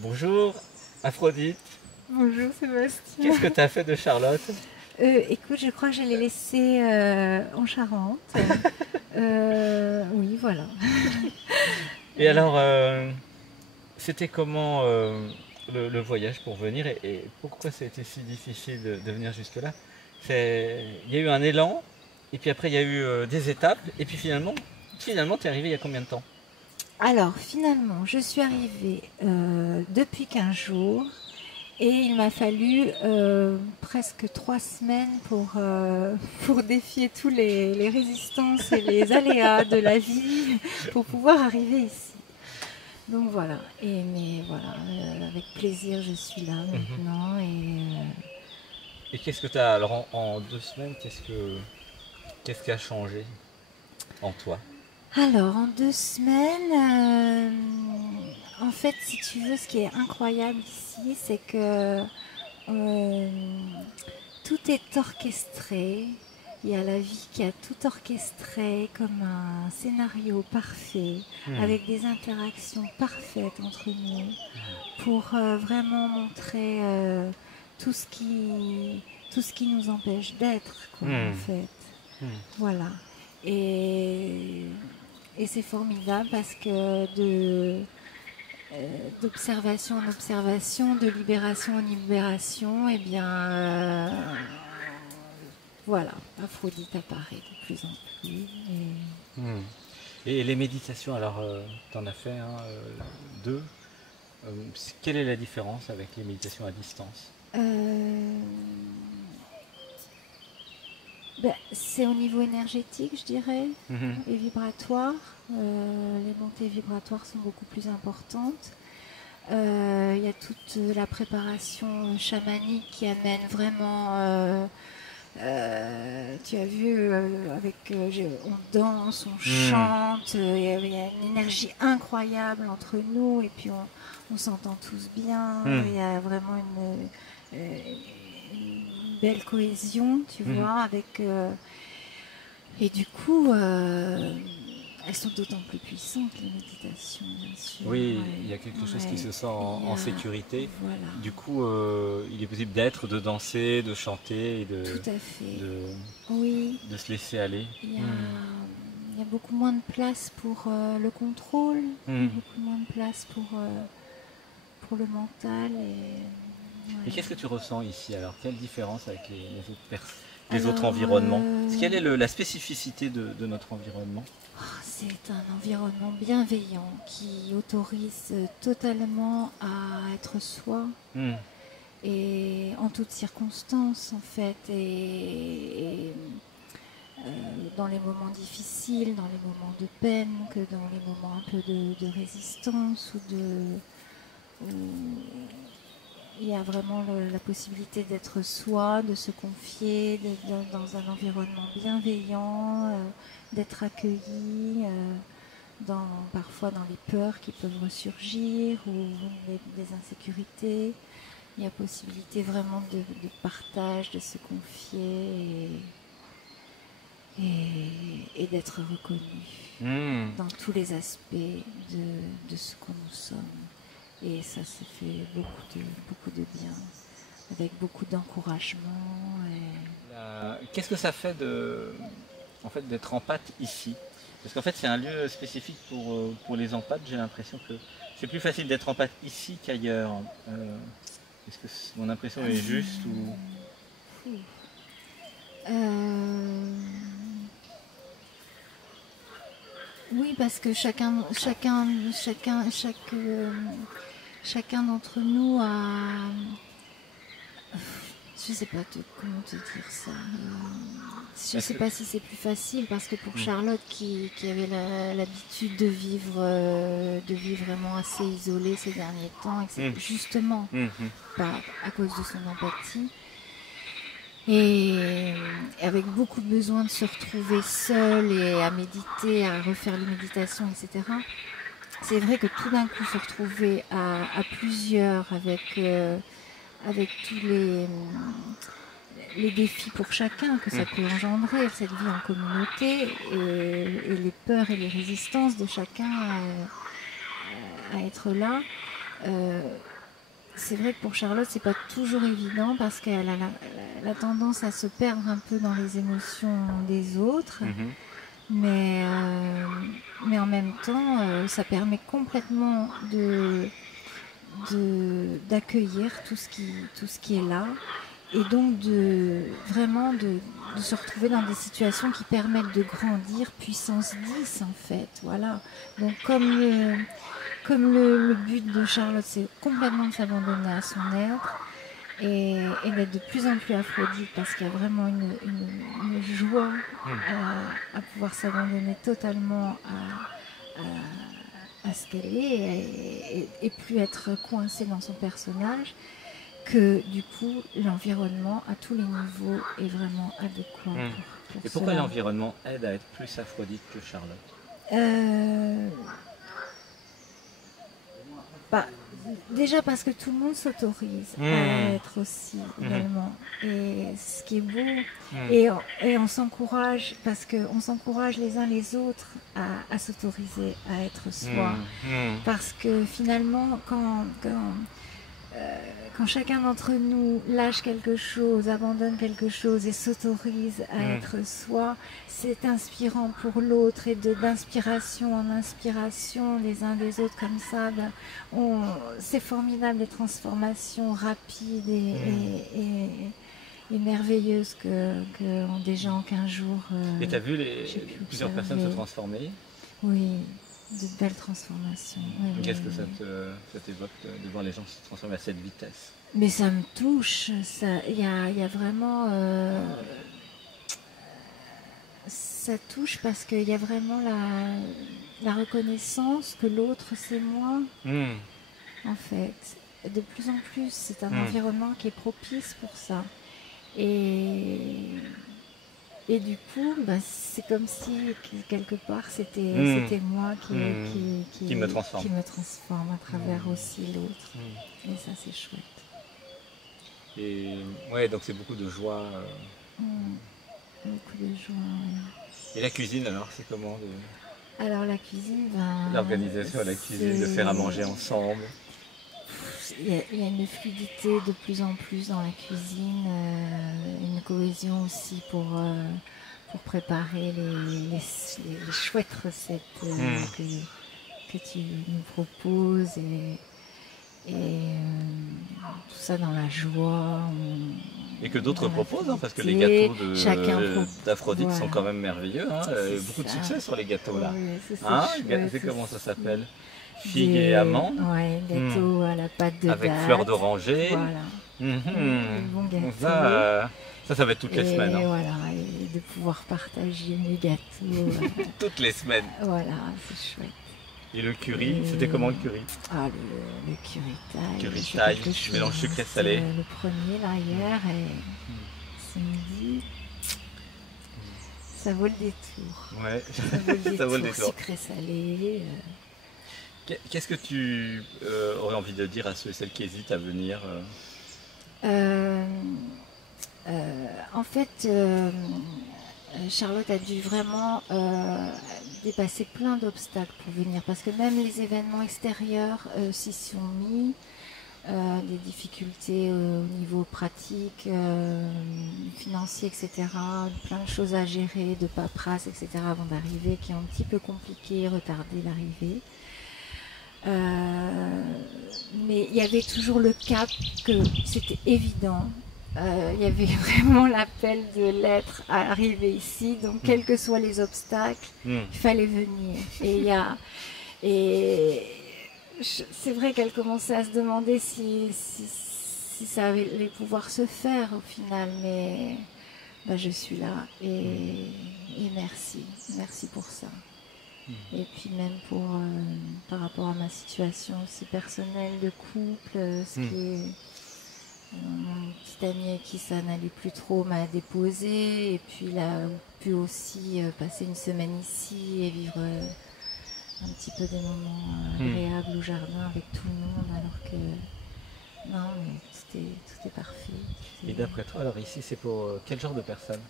Bonjour Aphrodite, Bonjour Sébastien. qu'est-ce que tu as fait de Charlotte? Écoute, je crois que je l'ai laissé en Charente. Oui, voilà. Et alors, c'était comment le voyage pour venir et pourquoi ça a été si difficile de venir jusque-là? Il y a eu un élan, et puis après il y a eu des étapes, et puis finalement tu es arrivé il y a combien de temps? Alors, finalement, je suis arrivée depuis 15 jours et il m'a fallu presque 3 semaines pour défier tous les résistances et les aléas de la vie pour pouvoir arriver ici. Donc voilà, mais voilà, avec plaisir je suis là maintenant Et qu'est-ce que tu as, alors en 2 semaines, qu'est-ce qui a changé en toi? Alors, en 2 semaines, en fait, si tu veux, ce qui est incroyable ici, c'est que euh, tout est orchestré. Il y a la vie qui a tout orchestré comme un scénario parfait, avec des interactions parfaites entre nous, pour vraiment montrer tout ce qui nous empêche d'être, quoi, en fait. Voilà. Et et c'est formidable parce que d'observation en observation, de libération en libération, eh bien, voilà, Aphrodite apparaît de plus en plus. Hmm. Et les méditations, alors tu en as fait deux. Quelle est la différence avec les méditations à distance? Euh, c'est au niveau énergétique, je dirais, et vibratoire. Les montées vibratoires sont beaucoup plus importantes. Il y a toute la préparation chamanique qui amène vraiment. Tu as vu, on danse, on chante, il y a une énergie incroyable entre nous et puis on s'entend tous bien. Il y a vraiment une belle cohésion, tu vois, avec. Et du coup, elles sont d'autant plus puissantes, les méditations, bien sûr. Oui, il y a quelque chose qui se sent en sécurité. Voilà. Du coup, il est possible d'être, de danser, de chanter et Tout à fait. de, de se laisser aller. Il y a beaucoup moins de place pour le contrôle, beaucoup moins de place pour le mental. Et qu'est-ce que tu ressens ici alors? Quelle différence avec les autres environnements? Quelle est la spécificité de notre environnement? C'est un environnement bienveillant qui autorise totalement à être soi et en toutes circonstances en fait dans les moments difficiles, dans les moments de peine, que dans les moments un peu de résistance où il y a vraiment la possibilité d'être soi, de se confier dans un environnement bienveillant, d'être accueilli, parfois dans les peurs qui peuvent ressurgir ou les insécurités. Il y a possibilité vraiment de partage, de se confier et d'être reconnu dans tous les aspects de ce que nous sommes. Et ça fait beaucoup de bien, avec beaucoup d'encouragement. Qu'est-ce que ça fait en fait, d'être empathe ici? Parce qu'en fait, c'est un lieu spécifique pour les empathes. J'ai l'impression que c'est plus facile d'être empathe ici qu'ailleurs. Est-ce que mon impression est juste ou... Oui, parce que chacun d'entre nous a. Je sais pas comment te dire ça. Je sais pas si c'est plus facile parce que pour Charlotte qui avait l'habitude de vivre vraiment assez isolée ces derniers temps, et c'est justement pas à cause de son empathie. Et avec beaucoup de besoin de se retrouver seule et à méditer, à refaire les méditations, etc. C'est vrai que tout d'un coup se retrouver à plusieurs avec tous les défis pour chacun que ça peut engendrer, cette vie en communauté et les peurs et les résistances de chacun à être là. c'est vrai que pour Charlotte, c'est pas toujours évident parce qu'elle a la tendance à se perdre un peu dans les émotions des autres. Mais en même temps, ça permet complètement d'accueillir tout ce qui est là et donc vraiment de se retrouver dans des situations qui permettent de grandir puissance 10 en fait. Voilà. Donc comme le but de Charlotte, c'est complètement de s'abandonner à son être et d'être de plus en plus Aphrodite parce qu'il y a vraiment une joie à pouvoir s'abandonner totalement à ce qu'elle est et plus être coincée dans son personnage, que du coup l'environnement à tous les niveaux est vraiment adéquat pour Et pourquoi cela. l'environnement aide à être plus Aphrodite que Charlotte? Bah, déjà parce que tout le monde s'autorise à être aussi également. Et ce qui est beau, et on s'encourage, parce qu'on s'encourage les uns les autres à s'autoriser à être soi. Parce que finalement, quand chacun d'entre nous lâche quelque chose, abandonne quelque chose et s'autorise à être soi, c'est inspirant pour l'autre et d'inspiration en inspiration, les uns des autres comme ça, c'est formidable les transformations rapides et merveilleuses que déjà en 15 jours. Et tu as vu plusieurs personnes se transformer? Oui. De belles transformations. Qu'est-ce que ça t'évoque de voir les gens se transformer à cette vitesse? Mais ça me touche. Il y a vraiment... ça touche parce qu'il y a vraiment la reconnaissance que l'autre c'est moi. En fait. De plus en plus, c'est un environnement qui est propice pour ça. Et du coup, bah, c'est comme si quelque part c'était moi qui me transforme à travers aussi l'autre. Et ça c'est chouette. Et ouais, donc c'est beaucoup de joie. Beaucoup de joie. Ouais. Et la cuisine alors, c'est comment Alors la cuisine, l'organisation de la cuisine, de faire à manger ensemble. Il y a une fluidité de plus en plus dans la cuisine, une cohésion aussi pour préparer les chouettes recettes que tu nous proposes et tout ça dans la joie. Et que d'autres proposent, hein, parce que les gâteaux d'Aphrodite sont quand même merveilleux. Hein, beaucoup de succès sur les gâteaux là. Oui, c'est comment ça s'appelle? Figues et amandes. Ouais, gâteau à la pâte de avec date. fleurs d'oranger. Voilà. Bon gâteau. Ça va être toutes les semaines. Hein. Voilà, et de pouvoir partager les gâteaux. Toutes les semaines. Voilà, c'est chouette. Et le curry, c'était comment le curry? Ah, le curry taille. Curry taille, mélange sucré-salé. Le premier là hier et ce midi. Ça vaut le détour. Ouais, ça vaut le détour. Sucré-salé. Qu'est-ce que tu aurais envie de dire à ceux et celles qui hésitent à venir En fait, Charlotte a dû vraiment dépasser plein d'obstacles pour venir, parce que même les événements extérieurs s'y sont mis, des difficultés au niveau pratique, financier, etc., plein de choses à gérer, de paperasse, etc., avant d'arriver, qui ont un petit peu compliqué, retardé l'arrivée. Mais il y avait toujours le cap que c'était évident. Il y avait vraiment l'appel de l'être à arriver ici, donc quels que soient les obstacles, il fallait venir. C'est vrai qu'elle commençait à se demander si ça allait pouvoir se faire au final, mais je suis là et merci pour ça. Et puis même par rapport à ma situation aussi personnelle de couple, ce qui est mon petit ami avec qui ça n'allait plus trop m'a déposé, et puis il a pu aussi passer une semaine ici et vivre un petit peu des moments agréables au jardin avec tout le monde, alors que non, mais tout est parfait. Et d'après toi, alors ici c'est pour quel genre de personnes?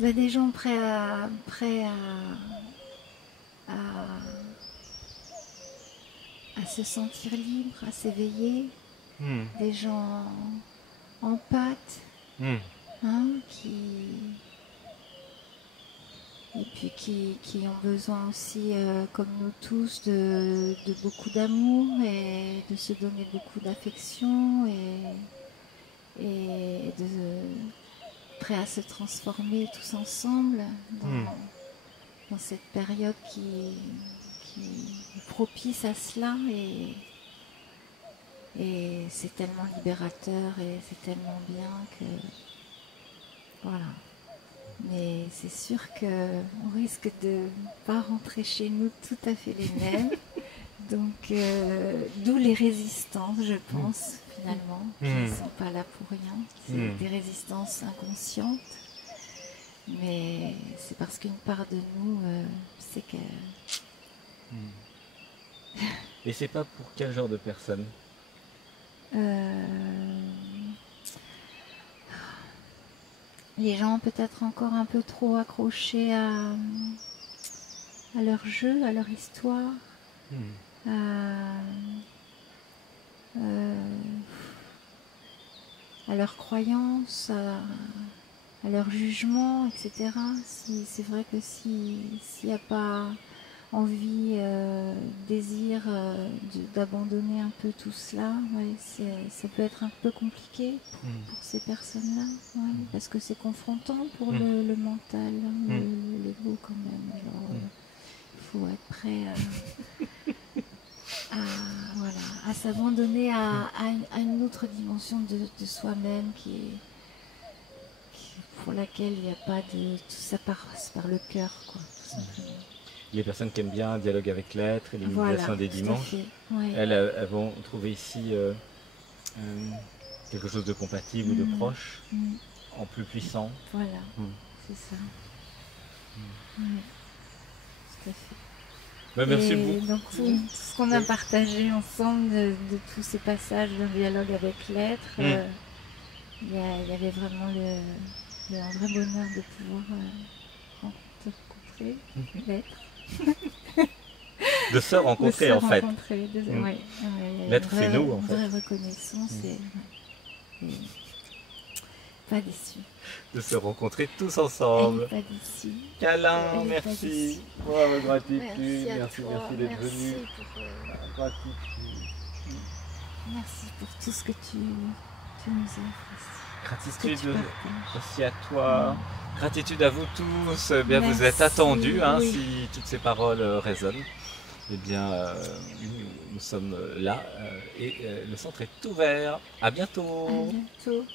Des gens à, à se sentir libres, à s'éveiller, des gens empathes, hein, et puis qui ont besoin aussi, comme nous tous, de beaucoup d'amour et de se donner beaucoup d'affection et prêts à se transformer tous ensemble dans cette période qui est propice à cela et c'est tellement libérateur et c'est tellement bien que voilà. Mais c'est sûr qu'on risque de ne pas rentrer chez nous tout à fait les mêmes. Donc, d'où les résistances, je pense, finalement, qui ne sont pas là pour rien. C'est des résistances inconscientes. Mais c'est parce qu'une part de nous sait que... Et c'est pas pour quel genre de personne? Les gens peut-être encore un peu trop accrochés à leur jeu, à leur histoire, à leurs croyances, à leur jugement, etc. C'est vrai que s'il n'y a pas envie, désir d'abandonner un peu tout cela, ouais, ça peut être un peu compliqué pour ces personnes-là, ouais, parce que c'est confrontant pour le mental, l'ego quand même. Il faut être prêt à s'abandonner à une autre dimension de soi-même pour laquelle il n'y a pas de... Tout ça passe par le cœur, quoi, tout simplement. Les personnes qui aiment bien un dialogue avec l'être et l'imitation des dimanches, ouais. elles vont trouver ici quelque chose de compatible ou de proche, en plus puissant. Voilà, c'est ça. Ouais. Tout à fait. Merci beaucoup. Donc tout ce qu'on a partagé ensemble de tous ces passages d'un dialogue avec l'être, il y avait vraiment un vrai bonheur de pouvoir rencontrer l'être. De se rencontrer en fait. L'être c'est nous en fait. Une vraie reconnaissance et pas déçu. De se rencontrer tous ensemble. Elle est pas déçue. Câlin, merci. Oh, gratitude, merci d'être venu. Gratitude. Merci pour tout ce que tu nous offres. Gratitude aussi à toi. Gratitude à vous tous. Bien, vous êtes attendus si toutes ces paroles résonnent. Eh bien, nous sommes là et le centre est ouvert. À bientôt. À bientôt.